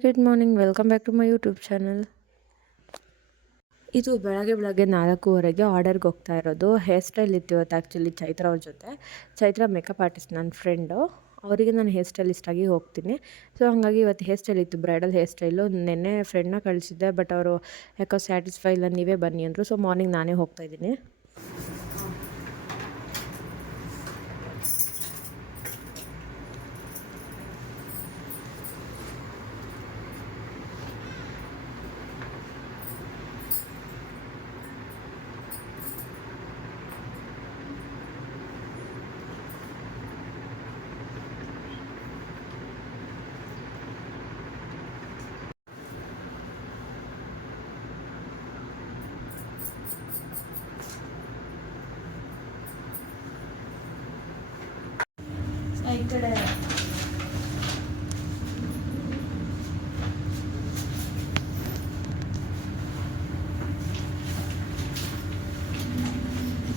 Good morning welcome back to my YouTube channel ಇದು ಬೆಳಗ್ಗೆ ಬೆಳಗ್ಗೆ ನಾಲ್ಕೂವರೆಗೆ ಆರ್ಡರ್ಗೆ ಹೋಗ್ತಾ ಇರೋದು. ಹೇರ್ ಸ್ಟೈಲ್ ಇತ್ತು ಇವತ್ತು ಆ್ಯಕ್ಚುಲಿ ಚೈತ್ರ ಅವ್ರ ಜೊತೆ. ಚೈತ್ರ ಮೇಕಪ್ ಆರ್ಟಿಸ್ಟ್ ನನ್ನ ಫ್ರೆಂಡು ಅವರಿಗೆ ನಾನು ಹೇರ್ ಸ್ಟೈಲಿಸ್ಟಾಗಿ ಹೋಗ್ತೀನಿ. ಸೊ ಹಾಗಾಗಿ ಇವತ್ತು ಹೇರ್ ಸ್ಟೈಲ್ ಇತ್ತು ಬ್ರೈಡಲ್ ಹೇರ್ ಸ್ಟೈಲು ನೆನ್ನೆ ಫ್ರೆಂಡ್ನ ಕಳಿಸಿದ್ದೆ ಬಟ್ ಅವರು ಯಾಕೋ ಸ್ಯಾಟಿಸ್ಫೈ ಇಲ್ಲ, ನೀವೇ ಬನ್ನಿ ಅಂದರು. ಸೊ ಮಾರ್ನಿಂಗ್ ನಾನೇ ಹೋಗ್ತಾ ಇದ್ದೀನಿ ಈ ಕಡೆ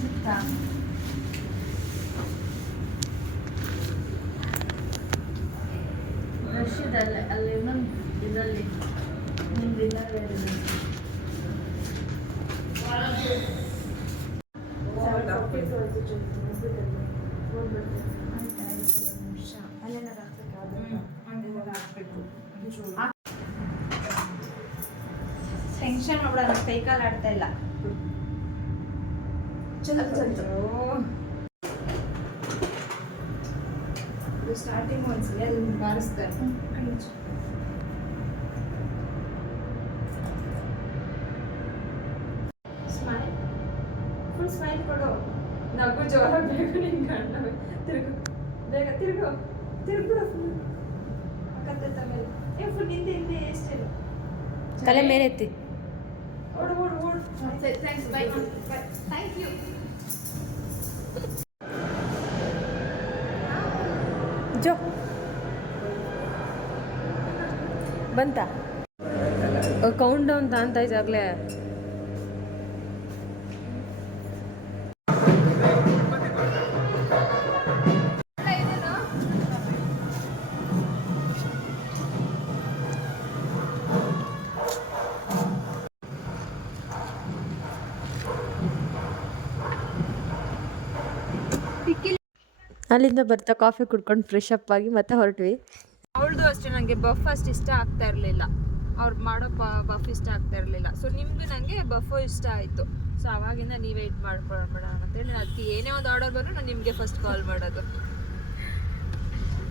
ಸಿಕ್ತಾ ರಶ್ ಇದೆ ಅಲ್ಲೇ ಅಲ್ಲಿ ಇನ್ನೊಂದು ಇದರಲ್ಲಿ ನಿಮ್ದು ಇನ್ನೊಂದು ಇದೆ. ಟೆನ್ಷನ್ ನೋಡೋಣ ಕೈ ಕಾಲು ಆಡ್ತಾ ಇಲ್ಲ. ಸ್ಟಾರ್ಟಿಂಗ್ ಒಂದ್ಸಲಿ ಅದನ್ನ ಬಾರಿಸ್ತಾರೆ. ಸ್ಮೈಲ್ ಫುಲ್ ಸ್ಮೈಲ್ ಕೊಡು. ನಗು ಜೋರ ಬೇಗ ನಿನ್ ಗಂಡ ತಿರುಗು. ಬೇಗ ತಿರುಗು. ತಿರುಗ್ಬಿಡು. ಫುಲ್ ಅಕ್ಕ ಮೇಲೆ ಫುಲ್ ಹಿಂದೆ ಹಿಂದೆ ಎಷ್ಟಿಲ್ಲ ತಲೆ ಮೇಲೆ ಎತ್ತಿ ಓಡು ಓಡು ಓಡು ಥ್ಯಾಂಕ್ಸ್ ಬೈ ಥ್ಯಾಂಕ್ ಯು ಜೋ ಬಂತ ಕೌಂಟ್ ಡೌನ್ ತಾಂತ ಇದ್ದಾಗಲೇ ಅಲ್ಲಿಂದ ಬರ್ತಾ ಕಾಫಿ ಕುಡ್ಕೊಂಡು ಫ್ರೆಶ್ ಅಪ್ ಆಗಿ ಮತ್ತೆ ಹೊರಟ್ವಿ. ಅವಳದು ಅಷ್ಟೇ ನನಗೆ ಬಫ್ ಅಷ್ಟು ಇಷ್ಟ ಆಗ್ತಾ ಇರಲಿಲ್ಲ. ಅವ್ರು ಮಾಡೋ ಬಫ್ ಇಷ್ಟ ಆಗ್ತಾ ಇರಲಿಲ್ಲ. ಸೊ ನಿಮ್ದು ನನಗೆ ಬಫ್ ಇಷ್ಟ ಆಯಿತು. ಸೊ ಅವಾಗಿಂದ ನೀವೇ ಇದು ಮಾಡ್ಕೊಳ್ಬೇಡ ಅಂತೇಳಿ ಅದಕ್ಕೆ ಏನೇ ಒಂದು ಆರ್ಡರ್ ಬಂದರೂ ನಾನು ನಿಮಗೆ ಫಸ್ಟ್ ಕಾಲ್ ಮಾಡೋದು.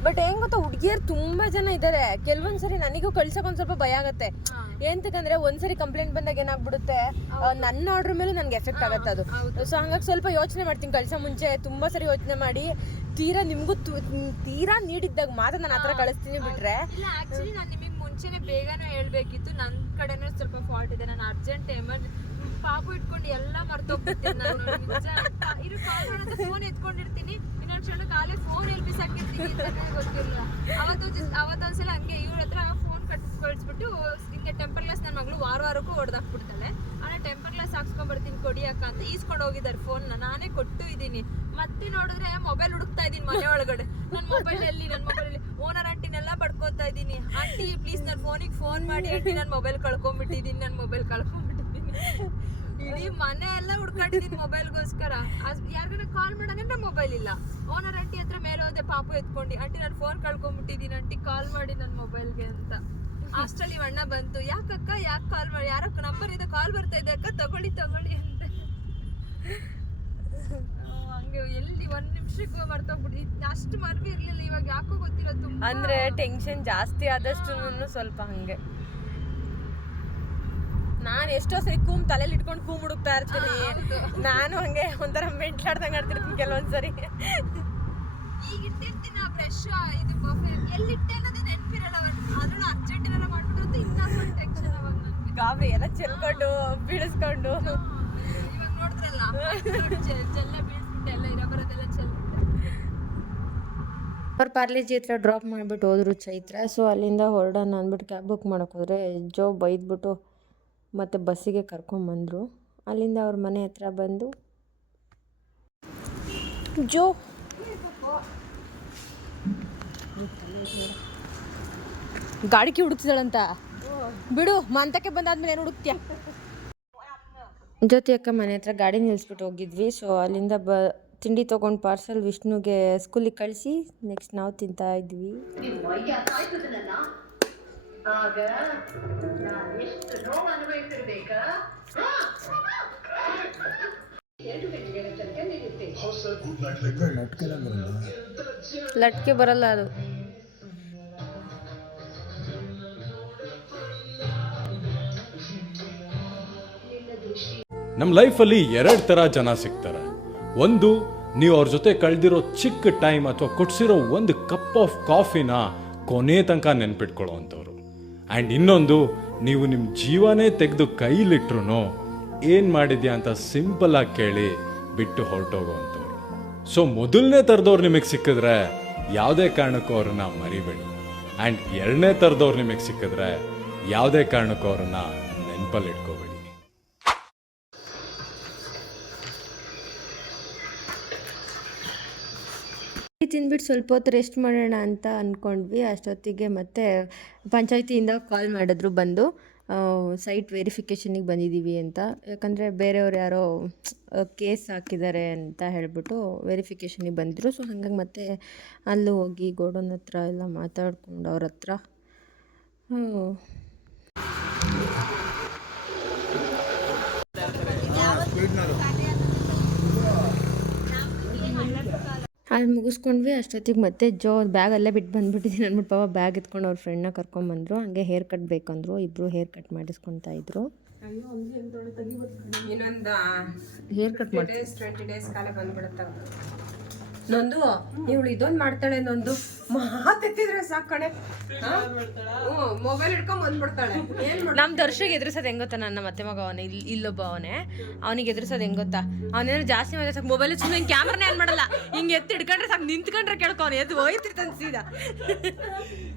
ಬಟ್ ಹೆಂಗ್ ಗೊತ್ತಾ ಹುಡುಗಿಯರು ತುಂಬಾ ಜನ ಇದ್ದಾರೆ ಕೆಲವೊಂದ್ಸರಿ ನನಗೂ ಕಳ್ಸಕ್ ಒಂದ್ ಸ್ವಲ್ಪ ಭಯ ಆಗತ್ತೆ. ಎಂತಕಂದ್ರೆ ಒಂದ್ಸರಿ ಕಂಪ್ಲೇಂಟ್ ಬಂದಾಗ ಏನಾಗ್ಬಿಡುತ್ತೆ? ನನ್ನ ಆರ್ಡರ್ ಮೇಲೆ ನನ್ಗೆ ಎಫೆಕ್ಟ್ ಆಗತ್ತೆ ಅದು. ಸೊ ಹಂಗಾಗಿ ಸ್ವಲ್ಪ ಯೋಚನೆ ಮಾಡ್ತೀನಿ. ಕಳ್ಸೋ ಮುಂಚೆ ತುಂಬಾ ಸರಿ ಯೋಚನೆ ಮಾಡಿ. ತೀರಾ ನಿಮಗೂ ತು- ತೀರಾ ನೀಡಿದ್ದಾಗ ಮಾತ್ರ ನಾನು ಹತ್ರ ಕಳಿಸ್ತೀನಿ ಬಿಟ್ರೆ. ಇಲ್ಲ ಆ್ಯಕ್ಚುಲಿ ನಾನು ನಿಮಗೆ ಮುಂಚೆನೆ ಬೇಗನೆ ಹೇಳ್ಬೇಕಿತ್ತು. ನನ್ನ ಕಡೆನೂ ಸ್ವಲ್ಪ ಫಾಲ್ಟ್ ಇದೆ. ನಾನು ಅರ್ಜೆಂಟ್ ಎಮರ್ ಪಾಪು ಇಟ್ಕೊಂಡು ಎಲ್ಲ ಮರ್ತೋಗ್ಬಿಡ್ತೀನಿ ನಾನು. ನಿಜ ಇರು ಫೋನ್ ಎತ್ಕೊಂಡಿರ್ತೀನಿ. ಇನ್ನೊಂದು ಕ್ಷಣ ಕಾಲೇ ಫೋನ್ ಎಲ್ಲಿ ಬಿಸಾಕಿರ್ತೀನಿ ಗೊತ್ತಿಲ್ಲ. ಅವತ್ತು ಜ- ಅವತ್ತೊಂದ್ಸಲ ಹಂಗೆ ಇವ್ರ ಹತ್ರ ಫೋನ್ ಕಟ್ ಕಳಿಸ್ಬಿಟ್ಟು ಹಿಂಗೆ ಟೆಂಪರ್ ಗ್ಲಾಸ್ ನನ್ನ ಮಗಳು ವಾರ ವಾರಕ್ಕೂ ಹೊಡೆದಾಕ್ಬಿಡ್ತಾಳೆ ಆಮೇಲೆ ಟೆಂಪರ್ ಗ್ಲಾಸ್ ಬರ್ತೀನಿ ಕೊಡಿಯಕ್ಕ ಅಂತ ಈಸ್ಕೊಂಡು ಹೋಗಿದ್ದಾರೆ ಫೋನ್ ನಾನೇ ಕೊಟ್ಟು ಇದ್ದೀನಿ. ಮತ್ತೆ ನೋಡಿದ್ರೆ ಮೊಬೈಲ್ ಹುಡುಕ್ತಾ ಇದ್ದೀನಿ ಮನೆ ಒಳಗಡೆ. ನನ್ನ ಮೊಬೈಲ್ ಅಲ್ಲಿ ನನ್ನ ಮೊಬೈಲ್ ಓನರ್ ಆಂಟಿನೆಲ್ಲ ಪಡ್ಕೊತಾ ಇದ್ದೀನಿ. ಆಂಟಿ ಪ್ಲೀಸ್ ನನ್ನ ಫೋನಿಗೆ ಫೋನ್ ಮಾಡಿ. ಆಂಟಿ ನನ್ನ ಮೊಬೈಲ್ ಕಳ್ಕೊಂಡ್ಬಿಟ್ಟಿದ್ದೀನಿ. ನನ್ನ ಮೊಬೈಲ್ ಕಳ್ಕೊಂಡ್ಬಿಟ್ಟಿದ್ದೀನಿ. ಇಡೀ ಮನೆ ಎಲ್ಲ ಹುಡ್ಕೊಂಡಿದ್ದೀನಿ ಮೊಬೈಲ್ಗೋಸ್ಕರ ಯಾರಿಗಾರ ಕಾಲ್ ಮಾಡಂದ್ರೆ ಮೊಬೈಲ್ ಇಲ್ಲ. ಓನರ್ ಆಂಟಿ ಹತ್ರ ಮೇಲೆ ಹೋದೆ ಪಾಪು ಎತ್ಕೊಂಡು. ಆಂಟಿ ನಾನು ಫೋನ್ ಕಳ್ಕೊಂಡ್ಬಿಟ್ಟಿದ್ದೀನಿ. ಆಂಟಿ ಕಾಲ್ ಮಾಡಿ ನನ್ನ ಮೊಬೈಲ್ಗೆ ಅಂತ. ಅಷ್ಟರಲ್ಲಿ ಅಣ್ಣ ಬಂತು. ಯಾಕಕ್ಕ? ಯಾಕೆ ಕಾಲ್ ಮಾಡಿ ಯಾರೋ ನಂಬರ್ ಇದೆ? ಕಾಲ್ ಬರ್ತಾ ಇದೆ ಅಕ್ಕ. ತಗೊಳ್ಳಿ ತಗೊಳ್ಳಿ ಅಂತ ಹಂಗೆ ಎಲ್ಲಿ ಒಂದ್ ನಿಮಿಷಕ್ಕೆ ಮರ್ತೋಗ್ಬಿಟ್ಟು. ಅಷ್ಟು ಮರ್ವಿ ಇರ್ಲಿಲ್ಲ. ಇವಾಗ ಯಾಕೋ ಗೊತ್ತಿಲ್ಲ ತುಂಬಾ ಅಂದ್ರೆ ಟೆನ್ಷನ್ ಜಾಸ್ತಿ ಆದಷ್ಟು ಸ್ವಲ್ಪ ಹಂಗೆ. ನಾನು ಎಷ್ಟೋ ಸರಿ ಕೂಮ್ ತಲೆಲಿ ಇಟ್ಕೊಂಡು ಕೂಮ್ ಹುಡುಕ್ತಾ ಇರ್ತೀನಿ. ನಾನು ಹಂಗೆ ಒಂಥರ ಮೆಂಟ್ಲಾಡ್ದಂಗೆ ಆಡ್ತಿರ್ತೀನಿ ಕೆಲವೊಂದ್ಸರಿ. ಈಗ ಇಟ್ಟಿರ್ತೀನಿ ಆ ಬ್ರಷ್ ಇದು ಬಫೆ ಎಲ್ಲಿಟ್ಟೆ ಅನ್ನೋದು ನೆನಪಿರಲ್ಲ ಅದ್ರಲ್ಲೂ ಅರ್ಜೆಂಟ್ ಏನಾರ ಮಾಡ್ಬಿಟ್ರೆ ಇನ್ನೊಂದು ಟೆನ್ಷನ್ ಅವಾಗ ನನಗೆ. ಗಾಬರಿ ಎಲ್ಲ ಚೆಲ್ಕೊಂಡು ಬೀಳಿಸ್ಕೊಂಡು. ಇವಾಗ ನೋಡಿದ್ರಲ್ಲ ಜೆಲ್ಲ ಬೀಳ್ಸ್ಬಿಟ್ಟು ಎಲ್ಲ ಇರೋ ಬರೋದೆಲ್ಲ ಚೆಲ್ಬಿಟ್ಟು. ಅವ್ರು ಪಾರ್ಲೇಜಿ ಹತ್ರ ಡ್ರಾಪ್ ಮಾಡಿಬಿಟ್ಟು ಹೋದ್ರು ಚೈತ್ರ. ಸೊ ಅಲ್ಲಿಂದ ಹೊರಡೋಣ ಅಂದ್ಬಿಟ್ಟು ಕ್ಯಾಬ್ ಬುಕ್ ಮಾಡೋಕ್ಕೆ ಹೋದರೆ ಜೋ ಬೈದ್ಬಿಟ್ಟು ಮತ್ತೆ ಬಸ್ಸಿಗೆ ಕರ್ಕೊಂಬಂದರು ಅಲ್ಲಿಂದ ಅವ್ರ ಮನೆ ಹತ್ರ ಬಂದು ಜೋ ಗಾಡಿಗೆ ಹುಡುಕ್ತಿದ್ದಾಳಂತ? ಬಿಡು ಮಂತಕ್ಕೆ ಬಂದಾದ್ಮೇಲೆ ಏನು ಹುಡುಕ್ತೀಯ? ಜ್ಯೋತಿ ಅಕ್ಕ ಮನೆ ಹತ್ರ ಗಾಡಿ ನಿಲ್ಲಿಸ್ಬಿಟ್ಟು ಹೋಗಿದ್ವಿ. ಸೊ ಅಲ್ಲಿಂದ ಬ ತಿಂಡಿ ತೊಗೊಂಡು ಪಾರ್ಸಲ್ ವಿಷ್ಣುಗೆ ಸ್ಕೂಲಿಗೆ ಕಳಿಸಿ ನೆಕ್ಸ್ಟ್ ನಾವು ತಿಂತಾ ಇದ್ವಿ. ಲಟ್ಕೆ ಬರಲ್ಲ ಅದು. ನಮ್ಮ ಲೈಫಲ್ಲಿ ಎರಡು ಥರ ಜನ ಸಿಗ್ತಾರೆ. ಒಂದು, ನೀವು ಅವ್ರ ಜೊತೆ ಕಳೆದಿರೋ ಚಿಕ್ಕ ಟೈಮ್ ಅಥವಾ ಕೊಡ್ಸಿರೋ ಒಂದು ಕಪ್ ಆಫ್ ಕಾಫಿನ ಕೊನೆ ತನಕ ನೆನ್ಪಿಟ್ಕೊಳ್ಳೋ ಅಂಥವ್ರು ಆ್ಯಂಡ್ ಇನ್ನೊಂದು, ನೀವು ನಿಮ್ಮ ಜೀವನೇ ತೆಗೆದು ಕೈಲಿಟ್ರು ಏನು ಮಾಡಿದ್ಯಾ ಅಂತ ಸಿಂಪಲ್ ಆಗಿ ಕೇಳಿ ಬಿಟ್ಟು ಹೊರಟೋಗೋ ಅಂಥವ್ರು ಸೊ ಮೊದಲನೇ ಥರದವ್ರು ನಿಮಗೆ ಸಿಕ್ಕಿದ್ರೆ ಯಾವುದೇ ಕಾರಣಕ್ಕೂ ಅವ್ರನ್ನ ಮರಿಬೇಡಿ. ಆ್ಯಂಡ್ ಎರಡನೇ ಥರದವ್ರು ನಿಮಗೆ ಸಿಕ್ಕಿದ್ರೆ ಯಾವುದೇ ಕಾರಣಕ್ಕೂ ಅವ್ರನ್ನ ನೆನಪಲ್ಲಿ ಇಟ್ಕೋಬೇಡಿ. ತಿಂದ್ಬಿಟ್ಟು ಸ್ವಲ್ಪ ಹೊತ್ತು ರೆಸ್ಟ್ ಮಾಡೋಣ ಅಂತ ಅಂದ್ಕೊಂಡ್ವಿ ಅಷ್ಟೊತ್ತಿಗೆ ಮತ್ತೆ ಪಂಚಾಯತಿಯಿಂದ ಕಾಲ್ ಮಾಡಿದ್ರು ಬಂದು. ಸೈಟ್ ವೆರಿಫಿಕೇಷನಿಗೆ ಬಂದಿದ್ದೀವಿ ಅಂತ. ಯಾಕಂದರೆ ಬೇರೆಯವ್ರು ಯಾರೋ ಕೇಸ್ ಹಾಕಿದ್ದಾರೆ ಅಂತ ಹೇಳಿಬಿಟ್ಟು ವೆರಿಫಿಕೇಷನಿಗೆ ಬಂದಿದ್ರು. ಸೊ ಹಾಗಾಗಿ ಮತ್ತೆ ಅಲ್ಲೂ ಹೋಗಿ ಗೋಡೌನ್ ಹತ್ರ ಎಲ್ಲ ಮಾತಾಡ್ಕೊಂಡು ಅವ್ರ ಹತ್ರ ಹ್ಞೂ ಅಲ್ಲಿ ಮುಗಿಸ್ಕೊಂಡ್ವಿ ಅಷ್ಟೊತ್ತಿಗೆ ಮತ್ತೆ ಜೋ ಬ್ಯಾಗ್ ಅಲ್ಲೇ ಬಿಟ್ಟು ಬಂದ್ಬಿಟ್ಟಿದ್ದೀನಿ ಅಂದ್ಬಿಟ್ಟು ಪಾಪ ಬ್ಯಾಗ್ ಎತ್ಕೊಂಡು ಅವ್ರ ಫ್ರೆಂಡ್ನ ಕರ್ಕೊಂಬಂದ್ರು ಹಂಗೆ ಹೇರ್ ಕಟ್ ಬೇಕಂದ್ರು ಇಬ್ಬರು ಹೇರ್ ಕಟ್ ಮಾಡಿಸ್ಕೊತಾ ಇದ್ರು. ಇನ್ನೊಂದು ಹೇರ್ ಕಟ್ ಮಾಡಿ ಡೇಸ್ ಟ್ವೆಂಟಿ ಡೇಸ್ ಕಾಲ ಬಂದ್ಬಿಡುತ್ತೆ ನೊಂದು ಇವಳು ಇದೊಂದು ಮಾಡ್ತಾಳೆ ನೊಂದು. ಮಾತೆತ್ತಿದ್ರೆ ಸಾಕಣೆ ಕಣೆ. ಹ್ಞೂ ಮೊಬೈಲ್ ಹಿಡ್ಕೊಂಡ್ ಬಂದ್ಬಿಡ್ತಾಳೆ. ಏನ್ ಮಾಡ್ ನಮ್ಮ ದರ್ಶಗೆ ಎದುರಿಸೋದು ನನ್ನ ಮತ್ತೆ ಮಗ ಅವನೇ ಇಲ್ಲಿ ಇಲ್ಲೊಬ್ಬ ಅವನೇ? ಅವನಿಗೆ ಎದುರಿಸೋದು ಹೆಂಗೊತ್ತಾ? ಅವನೇನು ಜಾಸ್ತಿ ಮಾಡಿದ್ರೆ ಸಾಕು ಮೊಬೈಲ್ ಸುಮ್ಮನೆ ಕ್ಯಾಮ್ರಾನ ಏನ್ ಮಾಡಲ್ಲ. ಹಿಂಗೆ ಎತ್ತಿ ಹಿಡ್ಕೊಂಡ್ರೆ ಸಾಕು ನಿಂತ್ಕೊಂಡ್ರೆ ಕೇಳ್ಕೊ ಅವನು ಎದ್ದು ಹೋಯ್ತಿರ್ತಾನೆ ಸೀದಾ.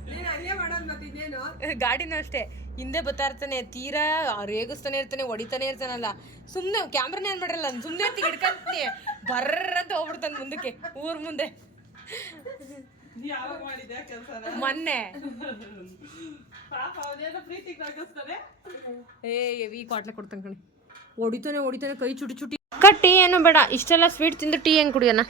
ನೀನ್ ಹಂಗೆ ಮಾಡೋದ್ ಮತ್ತೆ ಇನ್ನೇನು? ಗಾಡಿನೂ ಅಷ್ಟೇ. ಹಿಂದೆ ಬರ್ತಾ ಇರ್ತಾನೆ ತೀರಾ ರೇಗಿಸ್ತಾನೆ ಇರ್ತಾನೆ ಹೊಡಿತಾನೆ ಇರ್ತಾನಲ್ಲ. ಸುಮ್ಮನೆ ಕ್ಯಾಮ್ರಾನ ಏನ್ ಮಾಡಲ್ಲ ಸುಮ್ಮನೆ ಎತ್ತಿ ಹಿಡ್ಕೊಂತೀನಿ. ಬರ್ರ ಅಂತ ಹೋಗ್ಬಿಡ್ತಾನೆ ಮುಂದಕ್ಕೆ ಊರ್ ಮುಂದೆ. ಮೊನ್ನೆ. ಏ ಎವಿ ಕ್ವಾಟ್ಲೆ ಕೊಡ್ತಾನೆ ಕಣಿ. ಹೊಡಿತಾನೆ ಹೊಡಿತಾನೆ ಕೈ ಚುಟಿ ಚುಟಿ. ಅಕ್ಕ ಟೀ ಏನು ಬೇಡ ಇಷ್ಟೆಲ್ಲ ಸ್ವೀಟ್ ತಿಂದು ಟೀ ಹೆಂಗ್ ಕುಡಿಯೋಣ?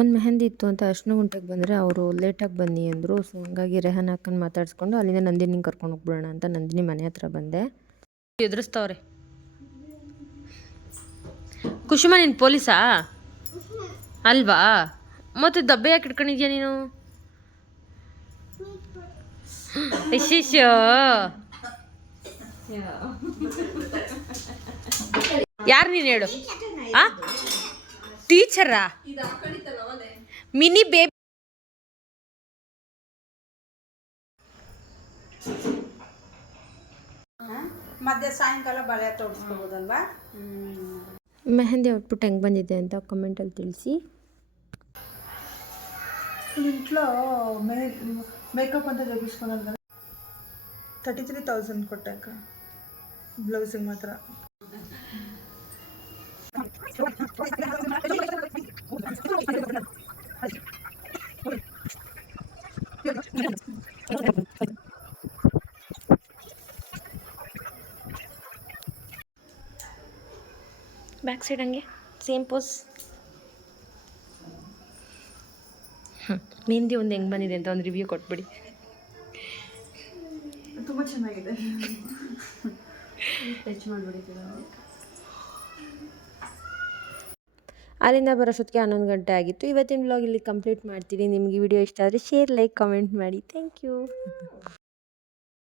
ಒಂದು ಮೆಹಂದಿ ಇತ್ತು ಅಂತ ಅರ್ಶಿನ ಗುಂಟೆಗೆ ಬಂದರೆ ಅವರು ಲೇಟಾಗಿ ಬನ್ನಿ ಅಂದರು. ಸೊ ಹಂಗಾಗಿ ರೆಹನ್ ಹಾಕೊಂಡು ಮಾತಾಡಿಸ್ಕೊಂಡು ಅಲ್ಲಿಂದ ನಂದಿನಿಗೆ ಕರ್ಕೊಂಡು ಹೋಗ್ಬಿಡೋಣ ಅಂತ ನಂದಿನಿ ಮನೆ ಹತ್ರ ಬಂದೆ. ಎದುರಿಸ್ತವ್ರೆ. ಕುಸುಮ ನೀನು ಪೊಲೀಸಾ? ಅಲ್ವಾ? ಮತ್ತೆ ದಬ್ಬೆ ಯಾಕೆ ಇಟ್ಕೊಂಡಿದ್ಯಾ ನೀನು? ಇಶಿಶ್ ಯಾರು ನೀನು ಹೇಳು? ಆ? ಟೀಚರಾ? ಮಿನಿ ಬೇಬಿ ಮಧ್ಯ ಸಾಯಂಕಾಲ ಬಳೆ ತೋರಿಸ್ಕೋಬೋದಲ್ವಾ ಮೆಹಂದಿ ಔಟ್ಪುಟ್ ಹೆಂಗೆ ಬಂದಿದೆ ಅಂತ ಕಮೆಂಟಲ್ಲಿ ತಿಳಿಸಿ. ಇಂట్లో ಮೇ ಮೇಕಪ್ ಅಂತ ತೆಗಿಸ್ಕೊಳಲ್ಲ ತರ್ಟಿ ತ್ರೀ ತೌಸಂಡ್ ಕೊಟ್ಟಾಕ ಬ್ಲೌಸಿಗೆ ಮಾತ್ರ ಬ್ಯಾಕ್ ಸೈಡ್ ಹಂಗೆ ಸೇಮ್ ಪೋಸ್ ಮೆಹಂದಿ ಒಂದು ಹೆಂಗೆ ಬಂದಿದೆ ಅಂತ ಒಂದು ರಿವ್ಯೂ ಕೊಟ್ಬಿಡಿ. ತುಂಬ ಚೆನ್ನಾಗಿದೆ. ಅಲ್ಲಿಂದ ಬರೋಷ್ಟೊತ್ತಿಗೆ ಹನ್ನೊಂದು ಗಂಟೆ ಆಗಿತ್ತು. ಇವತ್ತಿನ ಬ್ಲಾಗ್ ಇಲ್ಲಿ ಕಂಪ್ಲೀಟ್ ಮಾಡ್ತೀನಿ. ನಿಮಗೆ ವಿಡಿಯೋ ಇಷ್ಟ ಆದರೆ ಶೇರ್ ಲೈಕ್ ಕಮೆಂಟ್ ಮಾಡಿ. Thank you